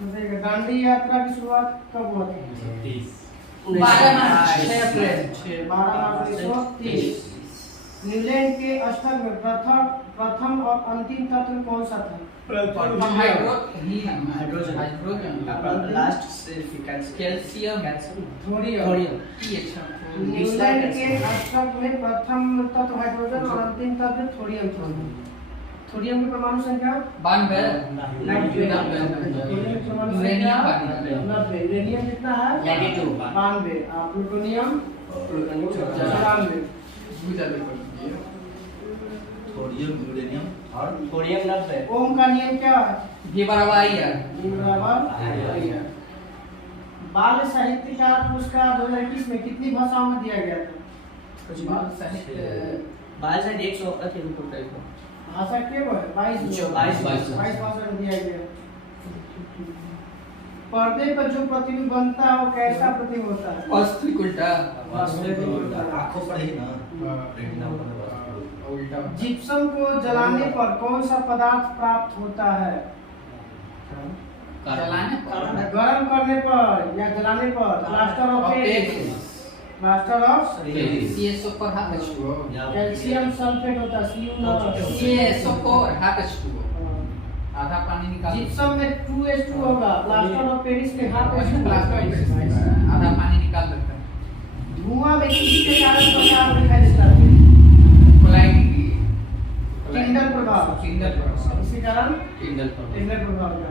बताइएगा, दांडी यात्रा की शुरुआत कब हुआ थी? 12 मार्च 6 अप्रैल 12 मार्च 1930। न्यूजीलैंड के अष्टक में प्रथम और अंतिम तत्व कौन सा था? हाइड्रोजन लास्ट से कैल्शियम थोड़ियम। न्यूजीलैंड के अष्टक में प्रथम तत्व हाइड्रोजन और अंतिम तत्व थोड़ियम था। थोड़ियम की परमाणु संख्या 92 यूरेनियम कितना है? 92। प्लूटोनियम 94। थोड़ियम यूरेनियम और थोड़ियम 90। ओम का नियम क्या है? V बराबर I है। V बराबर I है। बाल साहित्यकार पुरस्कार 2021 में कितनी भाषाओं में दिया गया था? बाल साहित्य 100 थे टोटल को। भाषा के वो है 22 भाषा में दिया गया। पर्दे पर जो प्रतिबिंब बनता है वो कैसा प्रतिबिंब होता है? वास्तविक उल्टा। आंखों पर ही ना रेटिना पर उल्टा। जिप्सम को जलाने पर कौन सा पदार्थ प्राप्त होता है? गरम करने पर या जलाने पर? Plaster of Paris. Plaster of CSO पर H2O। कैल्शियम सल्फेट होता है CSO पर H2O। आधा पानी निकाल। जिप्सम में 2H2 होगा, प्लास्टर ऑफ पेरिस में H2O। आधा पानी निकाल देता है। धुआं में किसके कारण प्रकाश दिखाई देता है? टिंडल प्रभाव। इसी कारण टिंडल प्रभाव का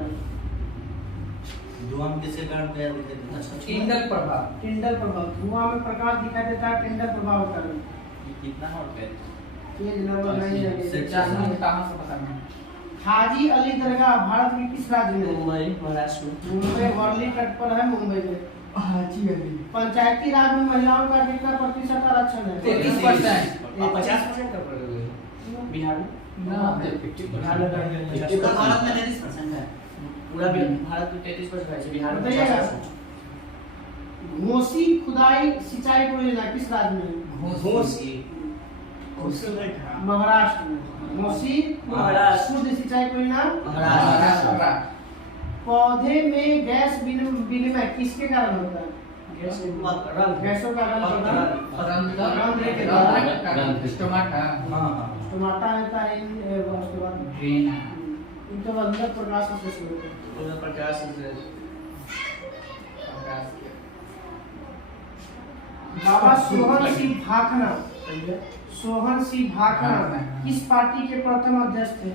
धुआं किसके कारण तैयार दिखाई देता है? टिंडल प्रभाव। टिंडल प्रभाव, धुआं में प्रकाश दिखाई देता है टिंडल प्रभाव का कारण। कितना और क्या? ये नंबर नहीं है। जानना कहां से पता नहीं। हाजी अली दरगाह भारत के किस राज्य में? मुंबई महाराष्ट्र में। मुंबई वर्ली तट पर है, मुंबई में। हाजी अली। पंचायती राज में महिलाओं का कितना प्रतिशत आरक्षण है? 33%। 50% का बिहार में ना बिहार में पूरा भारत में 33% है। पूरा भारत में 33% है, बिहार में बताइएगा। 50%। घोसी खुदाई सिंचाई परियोजना किस राज्य में? घोसी महाराष्ट्र में। घोसी महाराष्ट्र। शुद्ध सिंचाई परियोजना महाराष्ट्र। पौधे में गैस विनिमय किसके कारण होता है? गैसों का टमाटा होता है। उसके बाद इनके बाद अंदर प्रकाश से शुरू होता है। बाबा सोहन सिंह भाखड़ा किस पार्टी के प्रथम अध्यक्ष थे?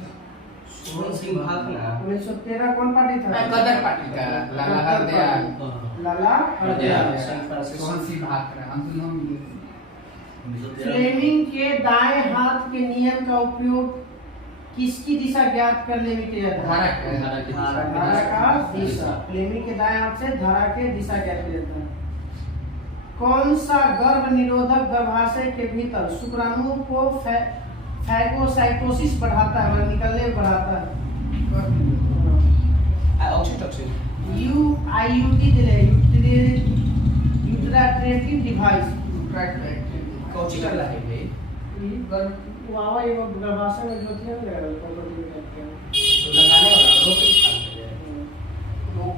सोहन सिंह भाखड़ा 1913 कौन पार्टी था? कदर पार्टी का लाला हरदयाल। लाला हरदयाल। सोहन सिंह भाखड़ा हम दोनों मिले थे। फ्लेमिंग के दाएं हाथ के नियम का उपयोग किसकी दिशा ज्ञात करने में किया जाता है? धारा का दिशा। फ्लेमिंग के दाएं हाथ से धारा के दिशा ज्ञात किया जाता है। कौन सा गर्भ निरोधक गर्भाशय के भीतर शुक्राणु को फैगोसाइटोसिस बढ़ाता है, मतलब निकलने में बढ़ाता है? IUD यूट्राक्टिव device. कौची कर रहा है भाई? वावा ये गर्भाशय में जो थे ना लगाने वाला रोक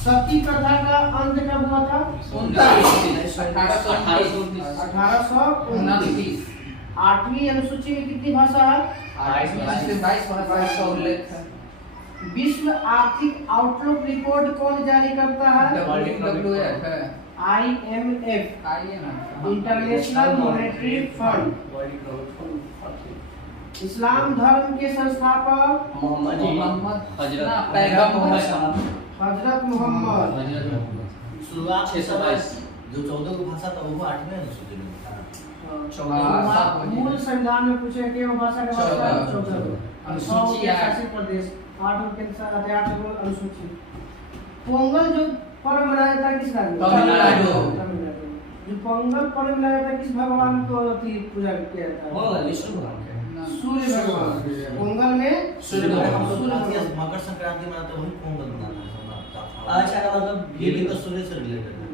सती प्रथा का अंत कब हुआ था? 1829। 8वीं अनुसूची में कितनी भाषा है? 22 भाषा उल्लेख है। विश्व आर्थिक आउटलुक रिपोर्ट कौन जारी करता है? WWF है। IMF International Monetary Fund. Islam धर्म के संस्थापक मोहम्मद पैगंबर हजरत मोहम्मद। शुरुआत 622 जो 14 की भाषा था वो 8वें अनुसूची में था। मूल संविधान में पूछे कि वो भाषा के भाषा 14 अनुसूची शासित प्रदेश 8 के साथ 8 अनुसूची। पोंगल जो पर्व मनाया जाता है किस राज्य में? तमिलनाडु। जो पोंगल पर्व मनाया जाता है किस भगवान को पूजा किया जाता है? वो विष्णु भगवान का। सूर्य भगवान। पोंगल में सूर्य भगवान। मकर संक्रांति मनाते वही पोंगल मनाते हैं। अच्छा मतलब ये भी तो सूर्य से रिलेटेड है।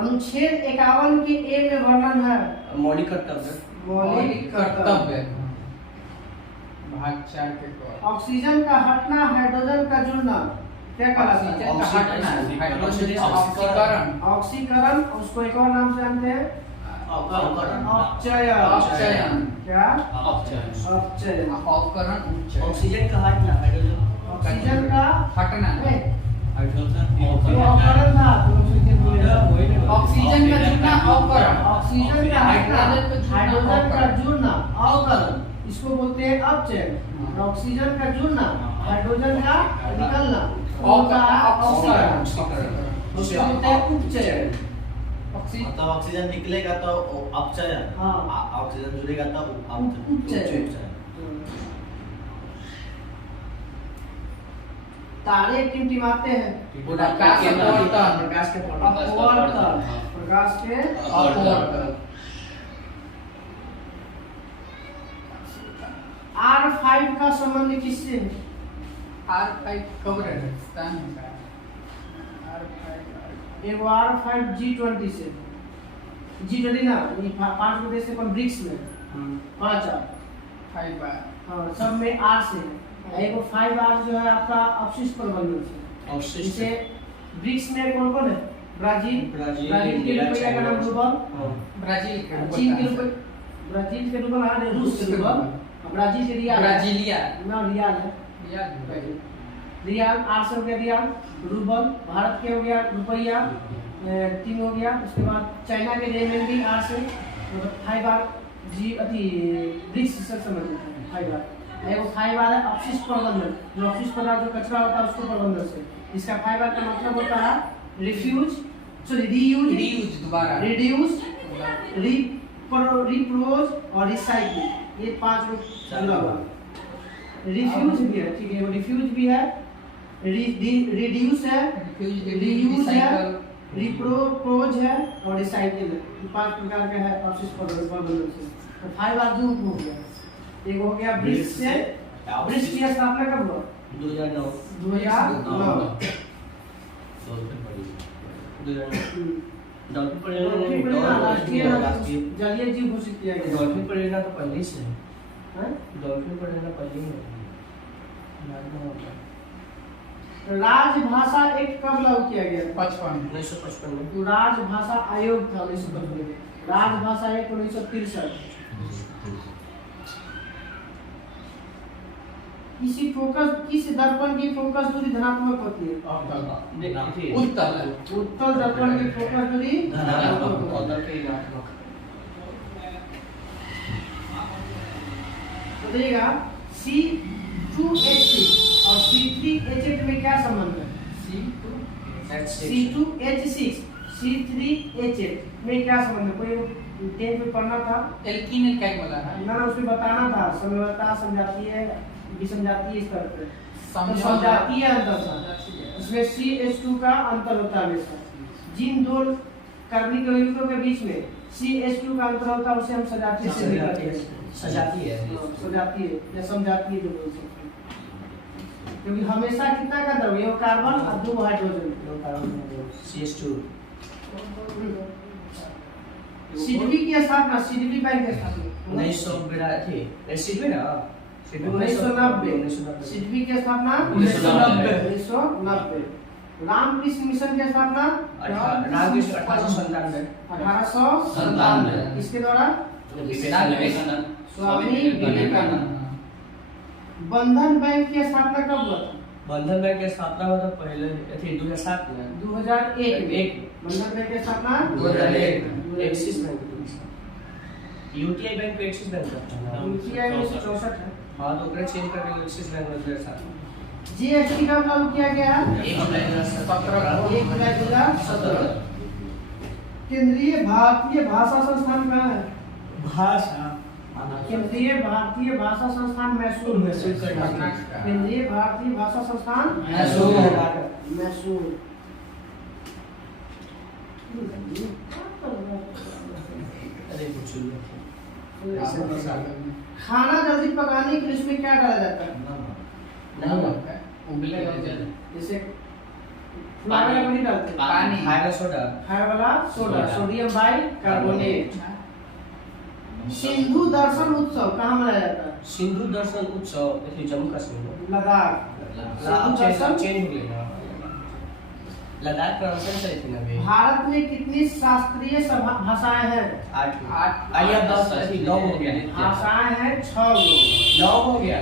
अनुच्छेद 51 के ए में वर्णन है मौलिक कर्तव्य। मौलिक कर्तव्य। भाग 4 के क्रॉस ऑक्सीजन का हटना, हाइड्रोजन का जुड़ना क्या कहलाता है? ऑक्सीजन का हटना, हाइड्रोजन ऑक्सीकरण, ऑक्सीकरण, उसको एक और नाम से जानते हैं अपचयन। अपचयन, क्या? अपचयन। अपचयन। अवकरण, उपचयन। ऑक्सीजन का हटना, हाइड्रोजन ऑक्सीजन का हटना, वो अवकरण था, तुम ऑक्सीजन बोले। ऑक्सीजन का जुड़ना अवकरण, ऑक्सीजन का हटना, हाइड्रोजन का अवकरण। जुड़ना अवकरण, इसको बोलते हैं अपचयन। और ऑक्सीजन का जुड़ना, हाइड्रोजन का निकलना होता है ऑक्सीकरण। उसको बोलते हैं उपचयन। मतलब ऑक्सीजन निकलेगा तो अपचयन, हाँ। ऑक्सीजन जुड़ेगा तो उपचयन। तारे टिमटिमाते हैं, प्रकाश के अपवर्तन, प्रकाश के अपवर्तन, प्रकाश के अपवर्तन। R5 का संबंध किससे है? R5 कब रहता है? एगो R5 G20 से, G20 ना, ये 5 गो देश से अपन ब्रिक्स में 5 R, 5 बार हाँ, सब में R से है। एगो 5R जो है आपका अपशिष्ट प्रबंधन से। जैसे ब्रिक्स में कौन कौन है? ब्राजील के रुपया का नाम रूबल, ब्राजील के चीन के रुपया, ब्राजील के रूबल, हाँ, रूस के रूबल, ब्राजील के रियाल, ब्राजीलिया ना रियाल है, रियाल 800 रुपया रियाल, रूबल, भारत के हो गया रुपया 3 हो गया। उसके बाद चाइना के रेमंडी 8 से, मतलब 5R जी अति ब्रिक्स से समझ लेते हैं 5R। एगो 5R है अपशिष्ट प्रबंधन, जो अपशिष्ट पदार्थ जो कचरा होता है उसको प्रबंधन से। इसका 5R का मतलब होता है रीयूज, दोबारा रिड्यूस, रिप्रोज और रिसाइकिल, ये 5 लोग जुड़ा हुआ है। रिफ्यूज भी है, ठीक है, वो रिफ्यूज भी है, रिड्यूस है, रीयूज है, रिप्रोज है और रिसाइकिल है। ये 5 प्रकार के है अपशिष्ट प्रबंधन से। तो 5R दो हो गया, एक हो गया ब्रिक्स से। ब्रिक्स की स्थापना कब हुआ? 2009 डॉल्फिन परियोजना जलीय जीव घोषित किया गया। डॉल्फिन परियोजना तो पहले से है। हैं? डॉल्फिन परियोजना पहले ही है। राजभाषा एक्ट कब लागू किया गया? 1955 में। तो राजभाषा आयोग था 1955 में। राजभाषा एक्ट 1963। किस दर्पण की फोकस दूरी धनात्मक होती है? उत्तल दर्पण की फोकस दूरी धनात्मक होती है। तो देखिएगा C2H6 और C3H8 में क्या संबंध है? C2H6 C3H8 में क्या संबंध है? कोई 10th में पढ़ना था, एल्कीन एल्काइल वाला है ना उसमें बताना था, समझौता समझातीय विसमझातीय स्तर पे तो समझातीय अंतर था। इसमें CH2 का अंतर होता है हमेशा। जिन दो कार्बनिक यौगिकों के बीच में CH2 का अंतर होता है उसे हम सजातीय से निकालते हैं। सजातीय है, सजातीय या समझातीय जो बोल सकते हैं, क्योंकि हमेशा कितना का द्रव्य है? कार्बन और 2 हाइड्रोजन। CH2 सिडबी की स्थापना, सिडबी बैंक की स्थापना 1992 सिडबी ना 1990। सिडबी की स्थापना 1990। रामकृष्ण मिशन की स्थापना रामकृष्ण 1897। इसके द्वारा स्वामी विवेकानंद। बंधन बैंक की स्थापना कब हुआ था? बंधन बैंक की स्थापना हुआ था पहले 2007 में। 2001। बंधन बैंक की स्थापना 2001। एक्सिस बैंक यूटीआई बैंक पे एक्सिस बैंक था। यूटीआई 1964 है। हाँ तो ओकरे चेंज करके एक्सिस बैंक में 2007। जीएसटी कब लागू किया गया? 1 जुलाई 2017। केंद्रीय भारतीय भाषा संस्थान कहाँ है? भाषा केंद्रीय भारतीय भाषा संस्थान मैसूर में। केंद्रीय भारतीय भाषा संस्थान मैसूर। अरे कुछ खाना जल्दी पकाने के लिए इसमें क्या डाला जाता है? जैसे फ्लाई वाला नहीं डालते, पानी, खाएगा सोडा, खाए वाला soda, sodium bicarbonate. Sindhu Darshan Utsav कहाँ मनाया जाता है? सिंधु दर्शन उत्सव ये जम्मू कश्मीर में लद्दाख। सिंधु दर्शन चेंज हो गया लद्दाख प्रमोशन से थी ना अभी भारत में कितनी शास्त्रीय भाषाएं हैं? 8 आइए 10 9 हो गया भाषाएं हैं 6 गो। 9 हो गया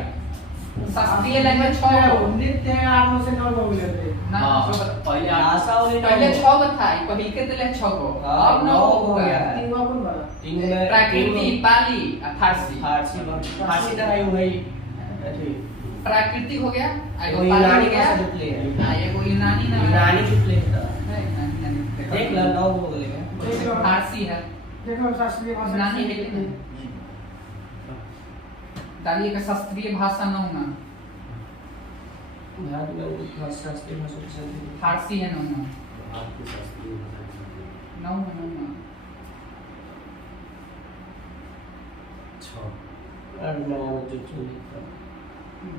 शास्त्रीय लैंग्वेज 6 गो नृत्य है 8 में से 9 गो मिले थे। ना पहले भाषा और पहले 6 गो था पहिल के दिले 6 गो अब 9 हो हो गया गया 3 गो कौन बना? 3 में प्राकृति पाली और फारसी फारसी तरह वही प्राकृतिक हो गया एगो यूनानी का जो प्ले है एगो यूनानी ना यूनानी जो प्ले था है, यूनानी। देख लो 9 हो गया फारसी है देखो शास्त्रीय भाषा यूनानी है कि नहीं? दालिए का शास्त्रीय भाषा नौ ना भारत में शास्त्रीय भाषा चलती है फारसी है नौ ना आपकी शास्त्रीय भाषा नौ ना और नया जो चली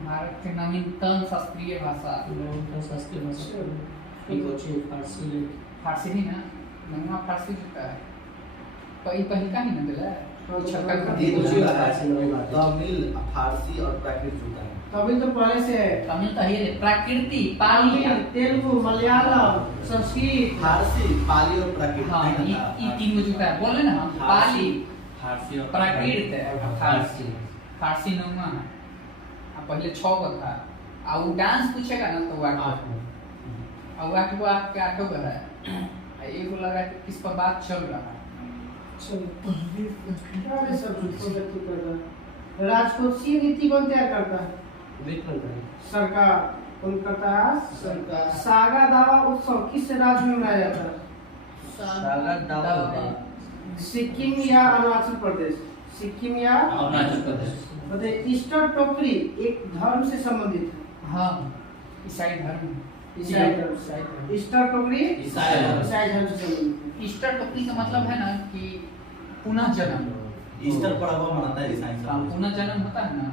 भारत के नवीनतम शास्त्रीय भाषा था शास्त्रीय भाषा एक अच्छी फारसी फारसी नहीं ना नवा फारसी होता है पहिल का नहीं ना दिला छक्का तमिल फारसी और प्राकृत होता है। तमिल तो पहले से है। तमिल तो है प्राकृति पाली तमिल, तेलुगु, मलयालम, संस्कृत, फारसी पाली और प्राकृत हाँ ये तीन जो होता है बोले ना हम पाली फारसी और प्राकृत है फारसी फारसी नौवा है पहले 6 गो था और वो डांस पूछेगा ना तो 8 और 8 गो आपके 8 गो है एगो लगा कि किस पर बात चल रहा है राजकोषीय नीति कौन तैयार करता है? बिल्कुल सरकार। कौन करता है? सरकार। सागा दावा उत्सव किस राज्य में मनाया जाता है? सागर दावा सिक्किम या अरुणाचल प्रदेश? सिक्किम या अरुणाचल प्रदेश। बताइए ईस्टर टोकरी एक धर्म से संबंधित है। हाँ ईसाई धर्म ईसाई धर्म से। ईस्टर टोकरी ईसाई धर्म। ईसाई धर्म से संबंधित है। ईस्टर टोकरी का मतलब है ना कि पुनः जन्म ईस्टर पर्व मनाता है ईसाई सब। पुनः जन्म होता है ना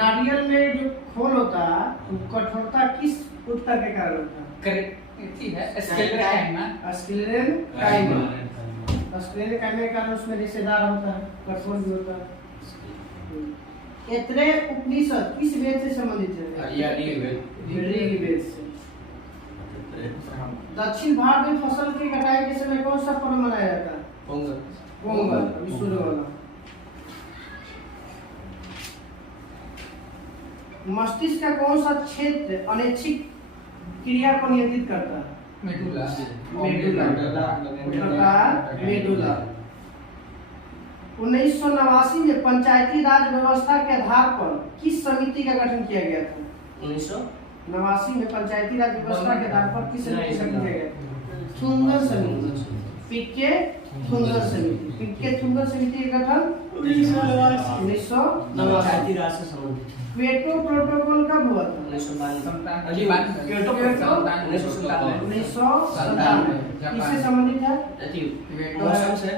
नारियल में जो खोल होता है वो कठोरता किस उत्तर के कारण होता है? ठीक है स्केलेन अस्क्लेरन काइमा। अस्क्लेरन काइमा के कारण उसमें रेशेदार होता है कठोर भी होता है। ऐत्रेय उपनिषद किस वेद से संबंधित है? ऋग्वेद से। दक्षिण भारत में फसल की कटाई के समय कौन सा पर्व मनाया जाता है? पोंगल पोंगल अभी शुरू वाला। मस्तिष्क का कौन सा क्षेत्र अनैच्छिक क्रिया को नियंत्रित करता है? Medulla medulla. 1989 में पंचायती राज व्यवस्था के आधार पर किस समिति का गठन किया गया था? 1989 में पंचायती राज व्यवस्था के आधार पर किस समिति का गठन किया गया था? थुंगर समिति। पिके थुंगर समिति। पिके थुंगर समिति का गठन 1989। राष्ट्र संबंधित क्योटो प्रोटोकॉल कब हुआ था? 1997। किससे संबंधित है? मौसम से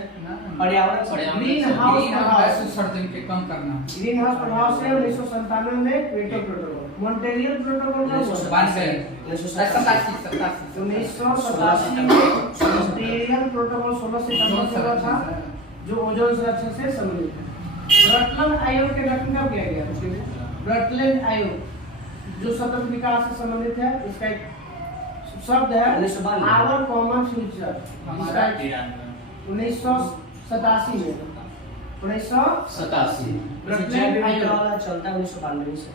पर्यावरण ग्रीन हाउस प्रभाव। उत्सर्जन के कम करना ग्रीन हाउस प्रभाव से 1997 में क्योटो प्रोटोकॉल। मॉन्ट्रियल प्रोटोकॉल कब हुआ? 1987 में मॉन्ट्रियल प्रोटोकॉल 16 सितंबर को हुआ था जो ओजोन संरक्षण से संबंधित है। रटलैंड आयोग के गठन कब किया गया? रटलैंड आयोग जो सतत विकास से संबंधित है। इसका एक शब्द है आवर कॉमन फ्यूचर। हमारा 1987 में 1987 जैव विविधता वाला चलता है 1992 से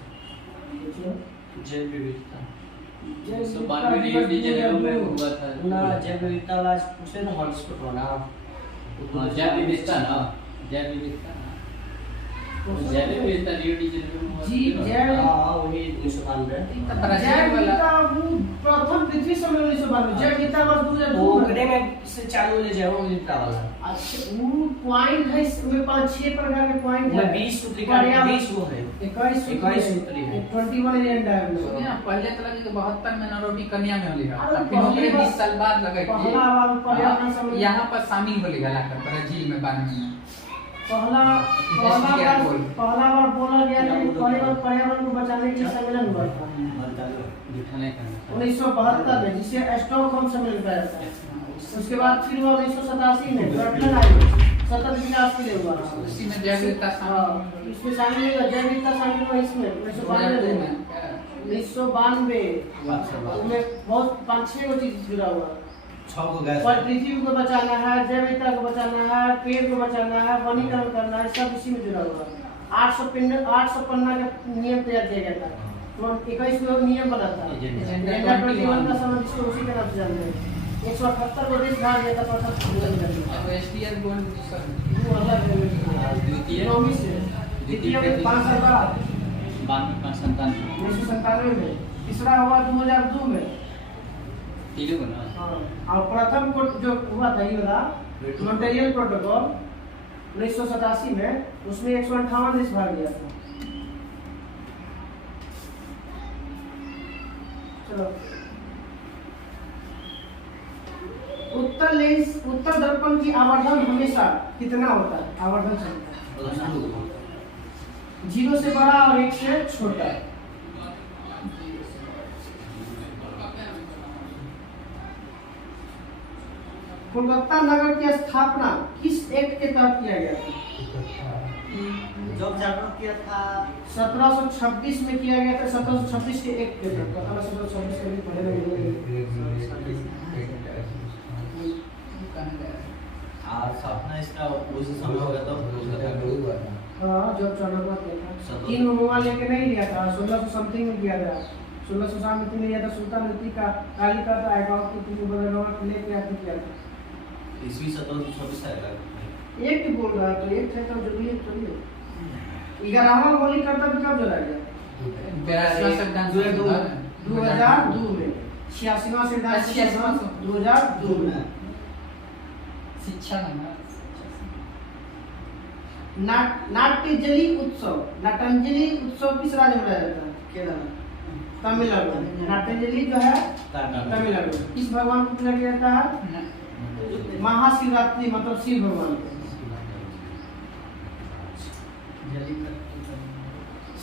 जैव विविधता ना जैव विविधता वाला उसे ना हॉटस्पॉट वाला जैव विविधता ना जैव विविधता जी जैव वही 1992 जैव विविधता वो प्रथम पृथ्वी सम्मेलन 1992। जैव विविधता वर्ष 2002 ओकरे में से चालू ले जैव विविधता वाला अच्छा वो पॉइंट है इसमें 5-6 प्रकार के पॉइंट है। मैं 20 सूत्री का 20 वो है 21 सूत्री है 21 एजेंडा है। पहले तो लगे 72 में नैरोबी कन्या में होली है अरे फिर ओकरे 20 साल बाद लगे पहला बार पर्यावरण सम्मेलन यहाँ पर शामिल होली गला कर ब्राजील में 92 में पहला बार बोला गया था कि पर्यावरण को बचाने के लिए सम्मेलन हुआ था 1972 में जिसे स्टॉकहोम सम्मेलन कहा जाता है। उसके बाद फिर हुआ 1987 में रटलैंड आयोग सतत विकास के लिए हुआ। उसी में जैव विविधता शामिल। इसमें शामिल है, जैव विविधता शामिल हुआ इसमें 1992 में बहुत 5-6 चीज जुड़ा हुआ। 6 को गैस पृथ्वी को बचाना है, जैव विविधता को बचाना है, पेड़ को बचाना है, वनीकरण करना है, सब इसी में जुड़ा हुआ। 800 पन्ना का नियम तैयार किया गया था। 21 को नियम बना था। एजेंडा 21 का समय जिसको उसी के नाम से जानते हैं। 178 को देश भाग गया था प्रथम अब एसडीआर गोल्ड सर वो अलग है। द्वितीय में 5 साल बाद 1997 में, तीसरा हुआ 2002 में। हाँ, और प्रथम को जो हुआ था ये वाला मॉन्ट्रियल प्रोटोकॉल 1987 में, उसमें 158 देश भाग गया था। चलो, उत्तर दर्पण की आवर्धन हमेशा कितना होता है? आवर्धन क्षमता 0 से बड़ा और 1 से छोटा। कोलकाता नगर की स्थापना किस एक्ट के तहत किया गया था? जब जागरूक किया था 1726 में किया गया था। 1726 के एक्ट के तहत। 1726 के भी पढ़े हुए और स्थापना इसका उस समय हो गया था। हाँ, जब चाणक्य था 3 महुआ लेके नहीं लिया था। 1600 समथिंग में किया था। 1607 में लिया था। सुल्तान लतीफ का कालिका था आएगा की तुम बदलवा लेके आके किया था। ईस्वी 1726 आएगा। एक बोल रहा तो एक है तो जरूरी है तो ये 11वां मौलिक कर्तव्य कब जोड़ा गया? 2002 में। 86वां संविधान 2002 में। शिक्षा नाट्यजली उत्सव, नाट्यांजलि उत्सव किस राज्य में मनाया जाता है? केरल, तमिलनाडु। नाट्यांजलि जो है तमिलनाडु। किस भगवान को पूजा किया जाता है? महाशिवरात्रि, मतलब शिव भगवान को।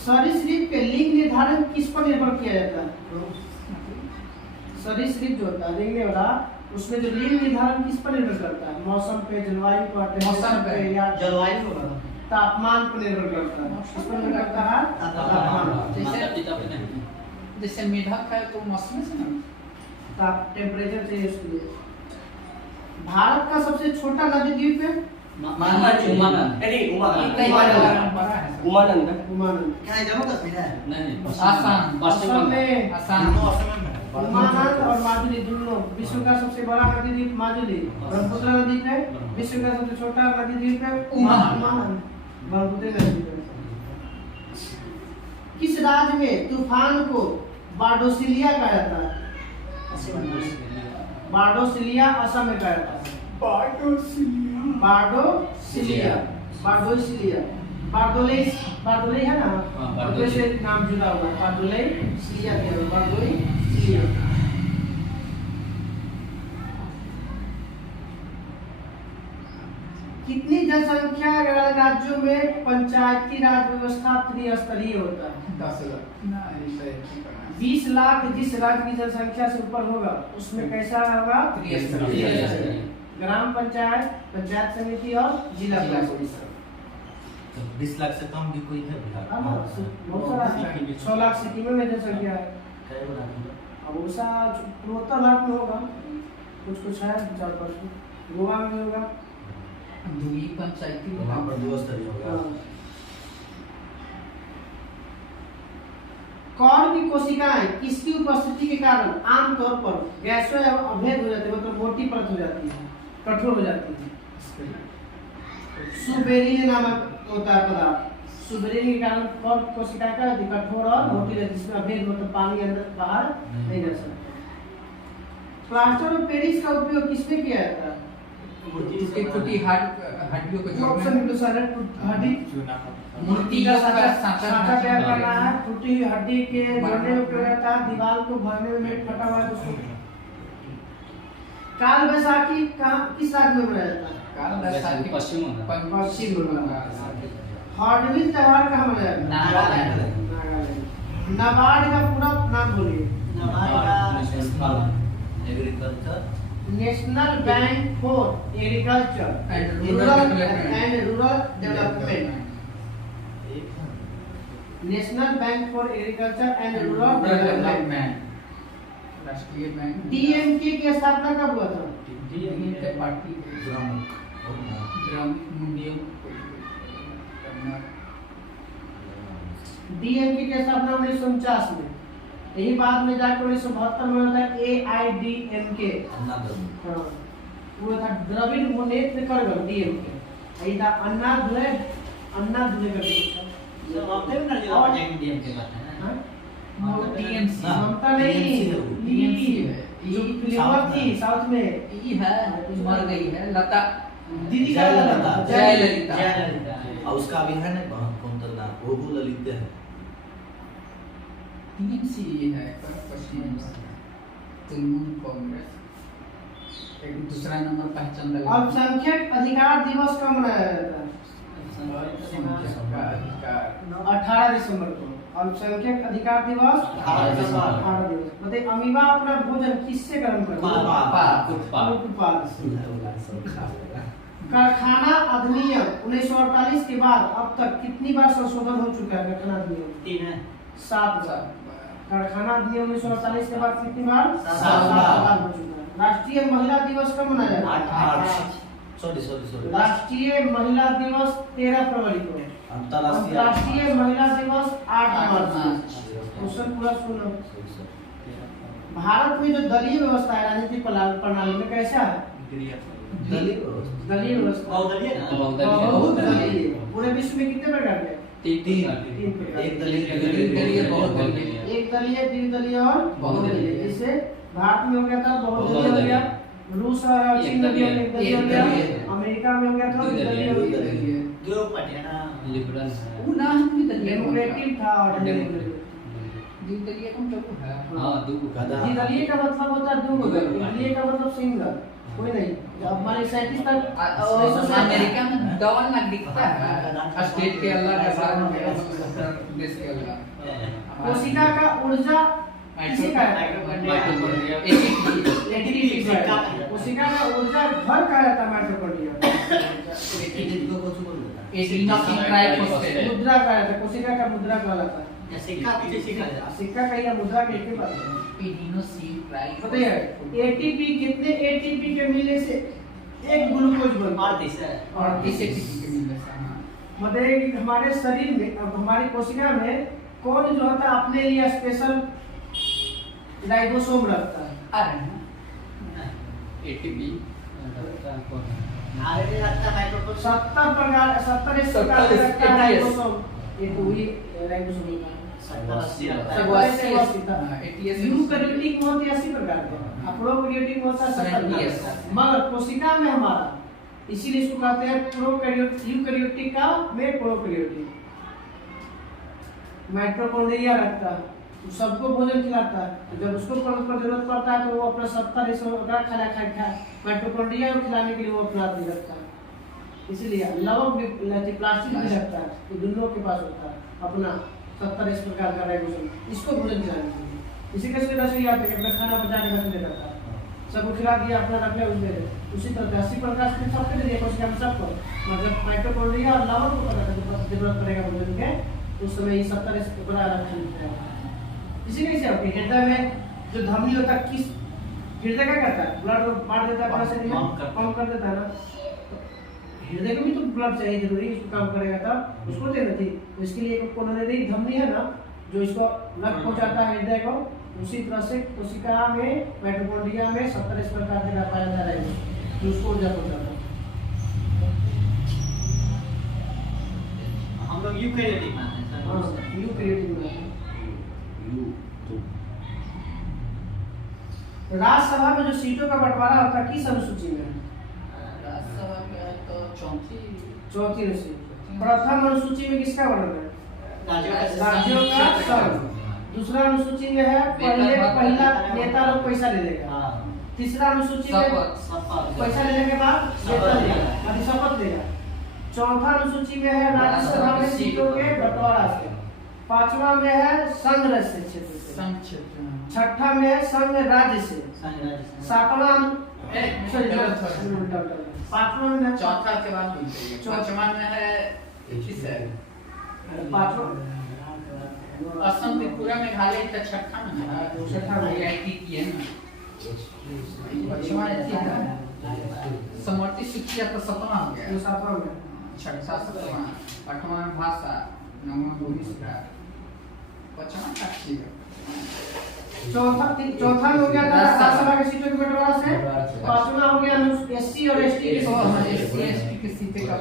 सरीसृप के लिंग निर्धारण किस पर निर्भर किया जाता है? सरीसृप जो होता है देखने वाला, उसमें जो लिंग निर्धारण किस पर निर्भर करता है? मौसम पे, जलवायु पर, मौसम पे या जलवायु पर, तापमान पर निर्भर करता है। किस पर निर्भर करता है? तापमान। जैसे मेढक है तो मौसम से ना टेम्परेचर चाहिए उसके लिए। भारत का सबसे छोटा नदी द्वीप है उमानंद। क्या है जम्मू कश्मीर है? नहीं आसाम उमानंद और माजुली दोनों। विश्व का सबसे बड़ा नदी द्वीप माजुली। ब्रह्मपुत्र नदी है। विश्व का सबसे छोटा नदी द्वीप है उमानंद, ब्रह्मपुत्र नदी है। किस राज्य में तूफान को बारडोसिलिया कहा जाता है? बारडोसिलिया असम में कहा जाता है। बारडोले है ना, बारडोले से नाम जुड़ा हुआ है। बारडोले सिलिया दिया हुआ, बारडोले सिलिया। कितनी जनसंख्या राज्यों में पंचायती राज व्यवस्था त्रिस्तरीय होता है? 20 लाख जिस राज्य की जनसंख्या से ऊपर होगा उसमें कैसा होगा? त्रिस्तरीय। ग्राम पंचायत, पंचायत समिति और जिला परिषद। 20 लाख से कम भी कोई है बिहार? बहुत सारा 6 लाख सिटी में जनसंख्या है। अब उसा 72 लाख में होगा, कुछ है 4-5। गोवा में होगा दूरी पंचायती वहाँ पर द्विस्तरीय होगा। कौन की कोशिकाएं किसकी उपस्थिति के कारण आमतौर पर गैसों या अभेद हो जाती है, मतलब मोटी परत हो जाती है, कठोर हो जाती है? सुबेरिल नामक होता है पदार्थ। सुबेरिल के कारण कौन कोशिका का कठोर और मोटी रहती है, जिसमें अभेद मतलब पानी अंदर बाहर नहीं जा सकता। प्लास्टर ऑफ पेरिस का उपयोग किसमें किया जाता है? टूटी हड्डियों को ऑप्शन जोड़ने हड्डी मूर्ति का सांचा तैयार करना है। टूटी हुई हड्डी के जोड़ने में उपयोग होता है। दीवार को भरने में फटा हुआ है उसको। काल बैसाखी किस राज्य में मनाया जाता है? पश्चिम बंगाल। हॉर्नबिल त्योहार कहाँ मनाया जाता है? नागालैंड। नाबार्ड का पूरा नाम बोलिए। Agriculture national bank for agriculture And rural development. National bank for agriculture and rural development. राष्ट्रीय बैंक। डीएमके की स्थापना कब हुआ था? डीएमके पार्टी डीएमके की स्थापना 1949 में। यही बाद में जाकर 1972 में होता है एआईडीएमके। हाँ, वो था द्रविड़ मुनेत्र कड़गम डीएमके। यही था अन्ना दुले करके सब अपने में कर और डीएमके बात है ना। हाँ, टीएमसी। ममता नहीं, टीएमसी है। जो फिल्म थी साउथ में, ई है, मर गई है लता। दीदी का लता, जयललिता। और उसका भी है ना कौन सा नाम, वो भी ललित है। टीएमसी है पर पश्चिम तृणमूल कांग्रेस। एक दूसरा नंबर पहचान लगा। अल्पसंख्यक अधिकार दिवस कब मनाया जाता है? 18 दिसंबर को। अल्पसंख्यक अधिकार दिवस 18 दिवस। बताइए अमीबा अपना भोजन किससे गर्म करता है? उत्पाद से। कारखाना अधिनियम 1948 के बाद अब तक कितनी बार संशोधन हो चुका है? कारखाना अधिनियम 3 है। 7 बार। कारखाना अधिनियम 1948 के बाद कितनी बार? 7 बार हो चुका है। राष्ट्रीय महिला दिवस कब मनाया जाता है? 8 मार्च। सॉरी। राष्ट्रीय महिला दिवस 13 फरवरी को। अंतर्राष्ट्रीय महिला दिवस 8 मार्च को। क्वेश्चन पूरा सुनो। भारत में जो दलीय व्यवस्था है राजनीतिक प्रणाली में कैसा है? दलीय व्यवस्था। बहुत दलीय। पूरे विश्व में कितने प्रकार के? 3 प्रकार। एक दलीय बहुदलीय। एक दलीय, द्विदलीय और बहुदलीय। जैसे भारत में हो गया था बहुदलीय हो गया, रूस और चीन में भी एक दलीय हो गया, अमेरिका में हो गया था द्विदलीय हो गया। दो पार्टी है ना, लिबरल है। वो ना हम भी दलिया डेमोक्रेटिक था और दलिया कम तो है। हां दो गधा। द्विदलीय का मतलब होता है दो गधा, एकदलीय का मतलब सिंगल, कोई नहीं। जब हमारे 37 तक अमेरिका में डबल नागरिकता है, स्टेट के अलग है, देश के अलग। कोशिका का ऊर्जा किसे कहा जाता है? एटीपी। कोशिका का ऊर्जा घर कहा जाता है माइटोकॉन्ड्रिया। को कुछ बोल देता एडिनोसिन ट्राइफॉस्फेट। मुद्रा कहा जाता है, कोशिका का मुद्रा कहलाता है। है। सिक्का पीछे सिक्का है। सिक्का का या मुद्रा के एक बात है। Adenosine triphosphate. बताइए एटीपी कितने एटीपी के मिलने से एक ग्लूकोज बनता है? 38 है। और 30 एटीपी के मिलने से। हां बताइए कि हमारे शरीर में, अब हमारी कोशिका में कौन जो होता है अपने लिए स्पेशल राइबोसोम रखता है? अरे एटीपी आरएनए रखता है माइक्रोफोन 70 प्रकार 70 इस प्रकार के रखता है राइबोसोम। ये पूरी राइबोसोम का 70 80 रखता है। सब 80 यूकैरियोटिक में होती है 80 प्रकार के, प्रोकैरियोटिक में होता है 70। मगर कोशिका में हमारा, इसीलिए इसको कहते हैं प्रोकैरियोटिक, यूकैरियोटिक का में प्रोकैरियोटिक। माइटोकॉन्ड्रिया रखता है, सबको भोजन खिलाता है। जब उसको पर जरूरत पड़ता है तो वो अपना 70 इसको खाना खाए माइटोकॉन्ड्रिया को खिलाने के लिए वो अपना आदमी रखता है। इसीलिए लवक भी प्लास्टिक भी रखता है, तो दोनों के पास होता है अपना 70 इस प्रकार का राइबोसोम, इसको भोजन खिलाने के लिए। इसी के से रसोई आता है कि अपना खाना बचा के रखने रहता है, सबको खिला दिया, अपना रख लिया उसमें। उसी तरह 80 प्रकार से सबके लिए कोशिका में सबको, मतलब माइटोकॉन्ड्रिया और लवक को पता है जरूरत पड़ेगा भोजन के, उस समय ये 70 इस प्रकार रखना है। इसी कैसे होती है हृदय में जो धमनी होता है, किस हृदय क्या करता है? ब्लड को मार देता है पूरा शरीर में, पंप कर देता है ना। हृदय को भी तो ब्लड चाहिए जरूरी, इसको काम करेगा तब उसको देना थी। तो इसके लिए एक कोरोनरी धमनी है ना जो इसको ब्लड पहुंचाता है हृदय को। उसी तरह से कोशिका में माइटोकॉन्ड्रिया में 70 इस प्रकार के पाया जाता है जो उसको ऊर्जा पहुंचाता है। हम लोग यूकैरियोटिक मानते हैं सर। हां यूकैरियोटिक में राज्यसभा में जो सीटों का बंटवारा होता है किस अनुसूची में? राज्यसभा में तो चौथी अनुसूची। प्रथम अनुसूची में किसका वर्णन है? राज्यों का संघ। दूसरा अनुसूची में है पहला नेता लोग पैसा ले लेगा। तीसरा अनुसूची में पैसा लेने के बाद नेता लेगा, शपथ लेगा। चौथा अनुसूची में है राज्यसभा में सीटों के बंटवारा से। पांचवा में है संघ राज्य क्षेत्र से। छठा में है संघ राज्य से। सातवां पांचवा में है चौथा के बाद बोलते हैं। पांचवा में है किस है? पांचवा असम त्रिपुरा मेघालय का छठा में है। छठा में आईआईटी की है ना। पांचवा है समवर्ती सूची का सतवां हो गया। जो सातवां में छठा सतवां, आठवां में भाषा, नौवां भूमि सुधार, पांचवा का ठीक है। चौथा में हो गया राज्यसभा की सीटों के बंटवारा से। पांचवा हो गया एससी और एसटी की एसटी की सीटें का।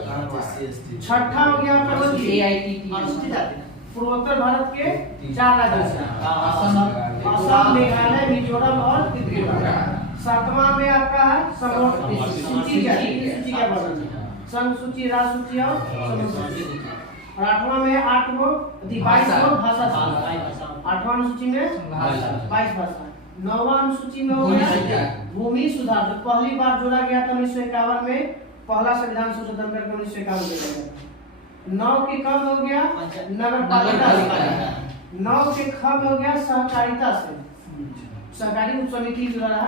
छठा हो गया आपका एआईटी की पूर्वोत्तर भारत के 4 राज्यों से असम, असम, मेघालय, मिजोरम और त्रिपुरा। सातवां में आपका है समवर्ती सूची क्या वर्णन, संघ सूची, राज्य सूची और समवर्ती सूची। और आठवां में 8 को 22 को भाषा। आठवां सूची में 22 भाषा। नौवां सूची में हो गया भूमि सुधार, जो पहली बार जोड़ा गया था 1951 में, पहला संविधान संशोधन करके 1951 में जोड़ा गया। 9 के कम हो गया नगर पालिका। 9 के कम हो गया सहकारिता से, सहकारी उप समिति जो रहा।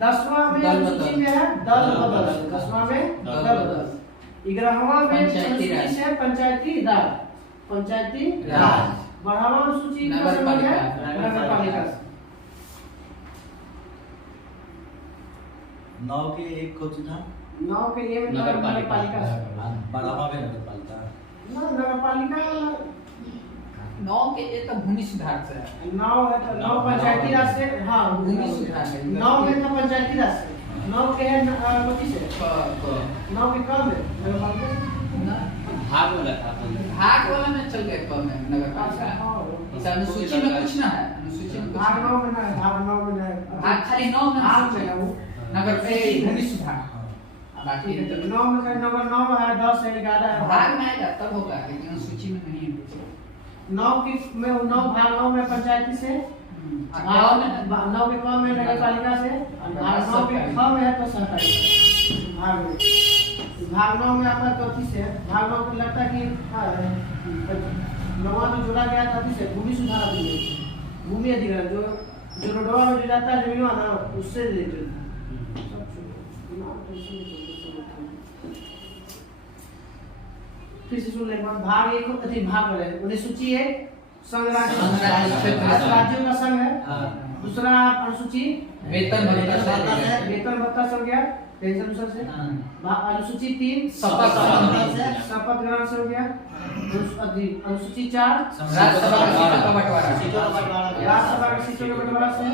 10वां में सूची में है दल बदल। 10वां में दल बदल। 11वां में सूची से पंचायती राज, पंचायती राज। 12वां सूची में नगर पालिका। 9 के एक को था 9 के ये में नगर पालिका। 12वां में नगर पालिका। ना नगर पालिका 9 के ये तो भूमि सुधार से है। 9 है तो 9 पंचायती राज से। हां भूमि सुधार है। 9 में तो पंचायती राज से। 9 के है कोची से। 9 के कम है नगर पालिका भाग वाला था। भाग वाला में चल गए कम है नगर पालिका। इस अनुसूची में कुछ ना है। अनुसूची में भाग 9 में ना है, भाग 9 में ना है। भाग खाली 9 में भाग में है वो नगर भूमि सुधार। बाकी है तो 9 में का नंबर 9 है, 10 है, 11 है। भाग में आएगा तब होगा, लेकिन अनुसूची में नहीं है। 9 की में 9 भाग 9 में पंचायती से। भाग में 9 के कम में नगर पालिका से। भाग 9 के कम है तो सरकारी भाग 9 में आपका चौथी से। भाग 9 को लगता है कि 9वां में जोड़ा गया था से भूमि सुधार अधिनियम, भूमि अधिग्रहण जो रोडवा में जो जाता है जमीन ना उससे रिलेटेड। फिर से सुन ले भाग 1 अधिक भाग है। उन्हें सूची है संघ राज्य, राज्यों का संघ है। दूसरा अनुसूची वेतन भत्ता है, वेतन भत्ता से हो गया, पेंशन से। अनुसूची 3 शपथ ग्रहण से हो गया। अनुसूची 4 राज्यसभा का सीटों का बंटवारा, राज्यसभा की सीटों का बंटवारा से।